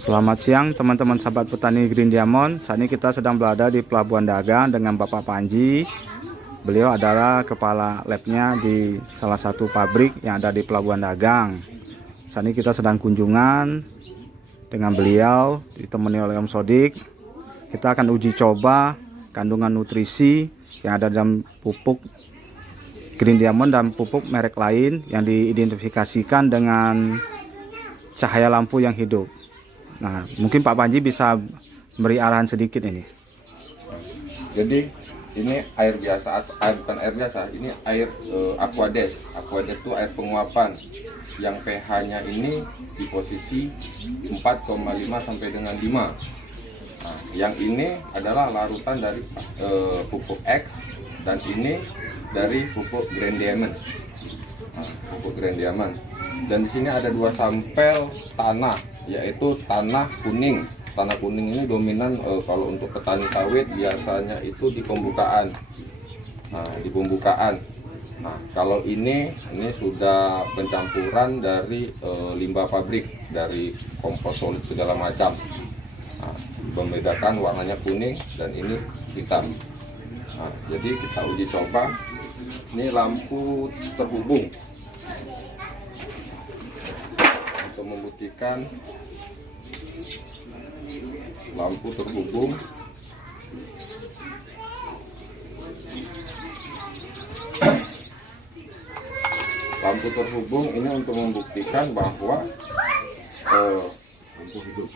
Selamat siang teman-teman sahabat petani Green Diamond. Saat ini kita sedang berada di Pelabuhan Dagang dengan Bapak Panji. Beliau adalah kepala labnya di salah satu pabrik yang ada di Pelabuhan Dagang. Saat ini kita sedang kunjungan dengan beliau, ditemani oleh Om Sodik. Kita akan uji coba kandungan nutrisi yang ada dalam pupuk Green Diamond dan pupuk merek lain yang diidentifikasikan dengan cahaya lampu yang hidup. Nah, mungkin Pak Panji bisa beri arahan sedikit ini. Jadi ini air biasa, air bukan air biasa, ini air Aquades. Aquades itu air penguapan yang pH-nya ini di posisi 4,5 sampai dengan 5. Nah, yang ini adalah larutan dari pupuk X dan ini dari pupuk Green Diamond. Nah, pupuk Green Diamond. Dan di sini ada 2 sampel tanah, yaitu tanah kuning. Tanah kuning ini dominan kalau untuk petani sawit biasanya itu di pembukaan. Nah, di pembukaan. Nah, kalau ini sudah pencampuran dari limbah pabrik, dari kompos solid segala macam. Nah, membedakan warnanya kuning dan ini hitam. Nah, jadi kita uji coba. Ini lampu terhubung untuk membuktikan lampu terhubung. Lampu terhubung ini untuk membuktikan bahwa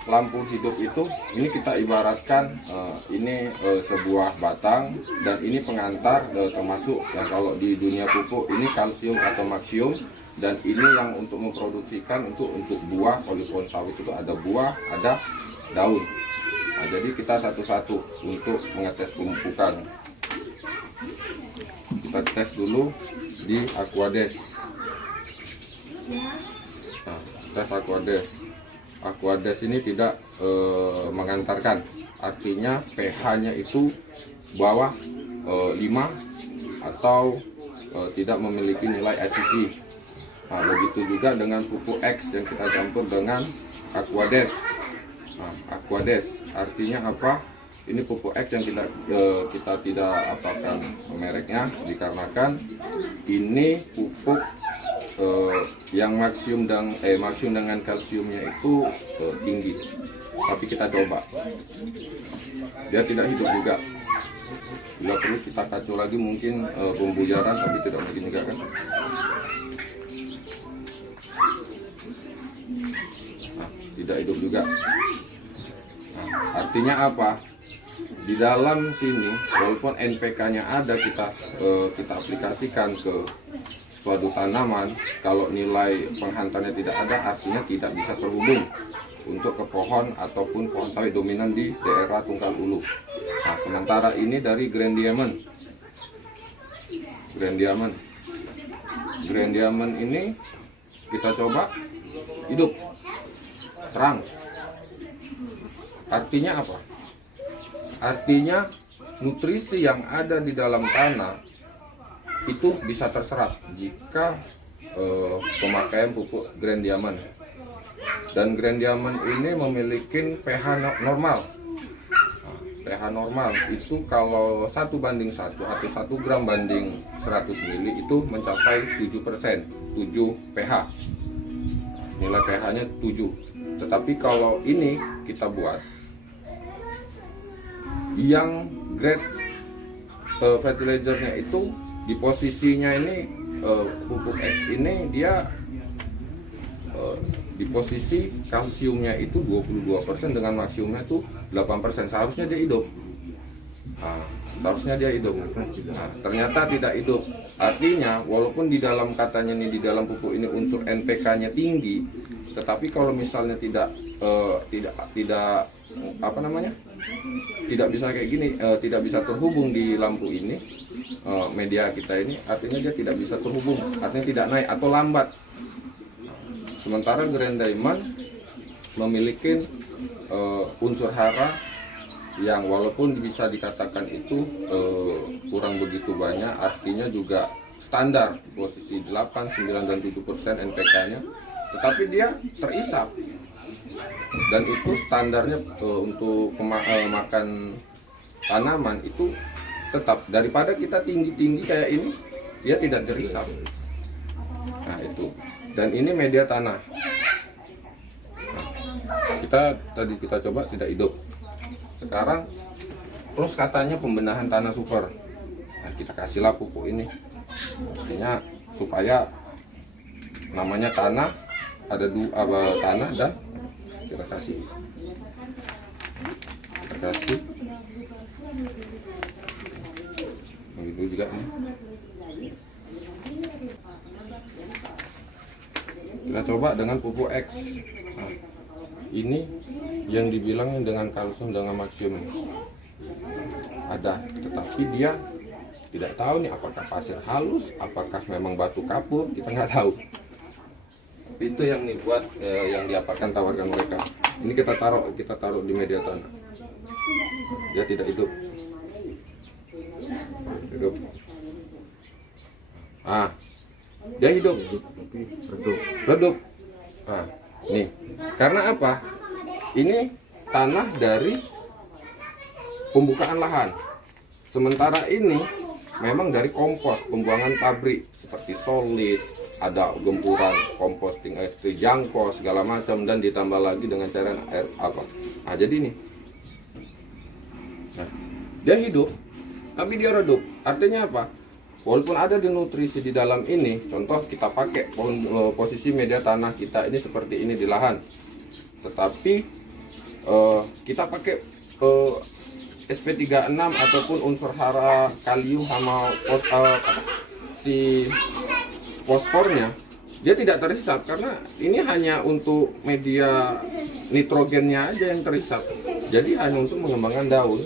lampu hidup itu, ini kita ibaratkan ini sebuah batang dan ini pengantar, termasuk yang kalau di dunia pupuk ini kalsium atau magnesium, dan ini yang untuk memproduksikan untuk buah. Kalau pohon sawit itu ada buah, ada daun. Nah, jadi kita satu-satu untuk mengetes pemupukan. Kita tes dulu di Aquades. Nah, tes Aquades. Aquades ini tidak mengantarkan, artinya pH-nya itu bawah 5 atau tidak memiliki nilai acidic. Nah, begitu juga dengan pupuk X yang kita campur dengan Aquades. Nah, Aquades artinya apa? Ini pupuk X yang kita tidak apakan mereknya, dikarenakan ini pupuk yang magnesium dengan kalsiumnya itu tinggi. Tapi kita coba, dia tidak hidup juga. Bila perlu kita kacau lagi mungkin pembujaran, tapi tidak mungkin juga kan. Nah, tidak hidup juga. Nah, artinya apa? Di dalam sini walaupun NPK-nya ada, kita aplikasikan ke suatu tanaman, kalau nilai penghantarnya tidak ada, artinya tidak bisa terhubung untuk ke pohon ataupun pohon sawit dominan di daerah Tungkal Ulu. Nah, sementara ini dari Green Diamond. Green Diamond ini kita coba hidup, terang. Artinya apa? Artinya nutrisi yang ada di dalam tanah itu bisa terserap jika pemakaian pupuk Green Diamond. Dan Green Diamond ini memiliki pH normal. Nah, pH normal itu kalau 1:1 atau 1 gram banding 100 ml itu mencapai 7%, 7 pH. Nilai pH-nya 7. Tetapi kalau ini kita buat yang grade fertilizer-nya itu di posisinya ini, pupuk X ini dia di posisi kalsiumnya itu 22% dengan maksimumnya itu 8%. Seharusnya dia hidup. Nah, Nah, ternyata tidak hidup. Artinya walaupun di dalam katanya nih, di dalam pupuk ini unsur NPK-nya tinggi, tetapi kalau misalnya tidak tidak bisa kayak gini, tidak bisa terhubung di lampu ini, media kita ini, artinya dia tidak bisa terhubung, artinya tidak naik atau lambat. Sementara Green Diamond memiliki unsur hara yang walaupun bisa dikatakan itu kurang begitu banyak, artinya juga standar posisi 8, 9, dan 7% NPK-nya, tetapi dia terisap. dan itu standarnya untuk makan tanaman itu tetap daripada kita tinggi-tinggi kayak ini, dia tidak diresap. Nah itu, dan ini media tanah. Nah, kita coba tidak hidup. Sekarang terus katanya pembenahan tanah super. Nah, kita kasihlah pupuk ini, artinya supaya namanya tanah ada dua tanah, dan kita kasih begitu juga nih. Kita coba dengan pupuk X. Nah, ini yang dibilang dengan kalsium dengan magnesium ada, tetapi dia tidak tahu nih apakah pasir halus, apakah memang batu kapur, kita nggak tahu. Tapi itu yang dibuat yang diapakan tawarkan mereka. Ini kita taruh di media tanah. Dia tidak hidup. Ah, dia hidup, tapi redup. Ah, nih, karena apa? Ini tanah dari pembukaan lahan. Sementara ini memang dari kompos pembuangan pabrik seperti solid, ada gempuran composting extra jangkau segala macam, dan ditambah lagi dengan cairan air apa. Nah, jadi ini. Nah, dia hidup tapi dia redup. Artinya apa? Walaupun ada di nutrisi di dalam ini, contoh kita pakai posisi media tanah kita ini seperti ini di lahan, tetapi kita pakai SP36 ataupun unsur hara kalium sama si fosfornya, dia tidak terhisap karena ini hanya untuk media nitrogennya aja yang terhisap, jadi hanya untuk mengembangkan daun.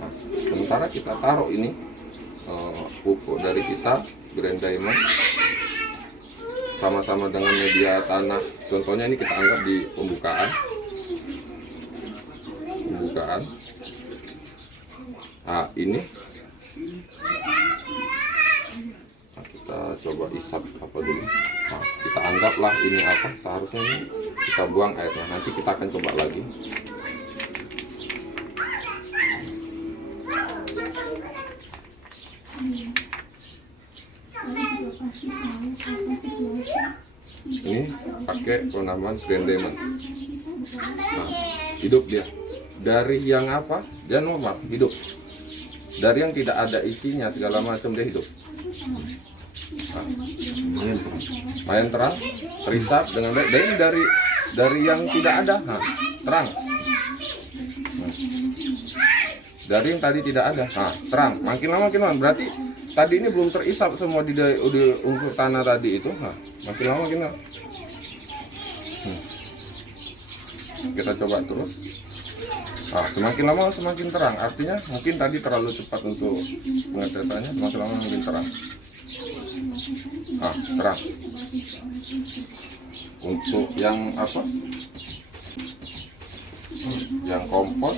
Nah, sementara kita taruh ini pupuk dari kita Green Diamond sama-sama dengan media tanah, contohnya ini kita anggap di pembukaan. Nah, ini kita coba isap apa dulu. Nah, kita anggaplah ini apa, seharusnya ini kita buang airnya, nanti kita akan coba lagi. Ini pakai penamaan Green Diamond. Nah, hidup dia. Dari yang apa, dia normal hidup. Dari yang tidak ada isinya segala macam, dia hidup. Nah, lumayan terang, terisap dengan baik. Dari yang tidak ada, nah, terang. Nah, dari yang tadi tidak ada, nah, terang. Makin lama. Berarti tadi ini belum terisap semua di unsur tanah tadi itu. Nah, makin lama. Kita coba terus. Nah, semakin lama semakin terang. Artinya mungkin tadi terlalu cepat untuk pengetesannya. Semakin lama makin terang. Nah, terang. Untuk yang apa? Yang kompos.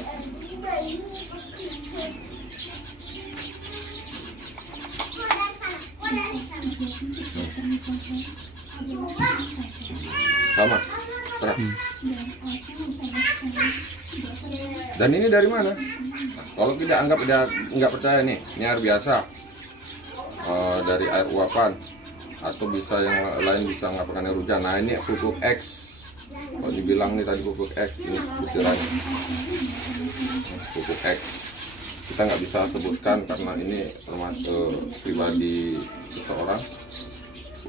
Sama, terang. Dan ini dari mana? Nah, kalau tidak nggak percaya nih, ini air biasa, dari air uapan, atau bisa yang lain bisa ngapakan air hujan. Nah, ini pupuk X. Kalau dibilang nih tadi pupuk X, ini butirannya pupuk X. Kita nggak bisa sebutkan karena ini termasuk pribadi seseorang,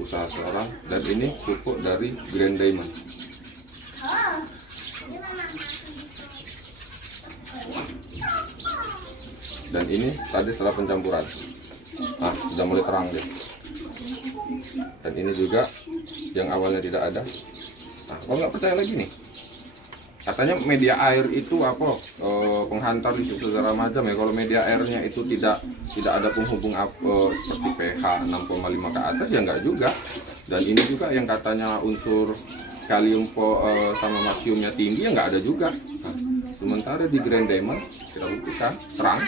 usaha seseorang, dan ini pupuk dari Green Diamond. Dan ini tadi setelah pencampuran, nah sudah mulai terang deh. Dan ini juga yang awalnya tidak ada. Nah, kalau nggak percaya lagi nih, katanya media air itu apa, penghantar listrik segala macam ya. Kalau media airnya itu tidak ada penghubung apa seperti pH 6,5 ke atas, ya nggak juga. Dan ini juga yang katanya unsur kalium sama magnesiumnya tinggi, ya nggak ada juga. Nah, sementara di Green Diamond kita buktikan terang.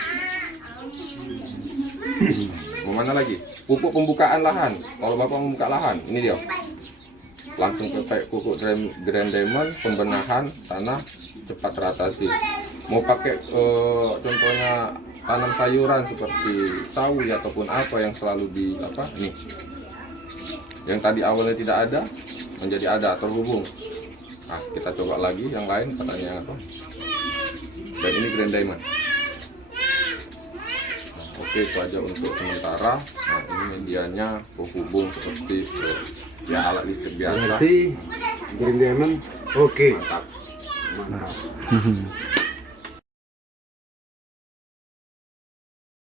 Mau mana lagi? Pupuk pembukaan lahan. Kalau bapak membuka lahan, ini dia. langsung ke pupuk Grand Diamond, pembenahan tanah cepat teratasi. Mau pakai contohnya tanam sayuran seperti sawi ataupun apa yang selalu di apa nih, yang tadi awalnya tidak ada menjadi ada, terhubung. Nah, kita coba lagi yang lain katanya apa, dan ini Grand Diamond. Oke, itu aja untuk sementara. Nah, ini medianya penghubung seperti ya alat listrik biasa. Berarti Green Diamond oke. Mantap. Mantap.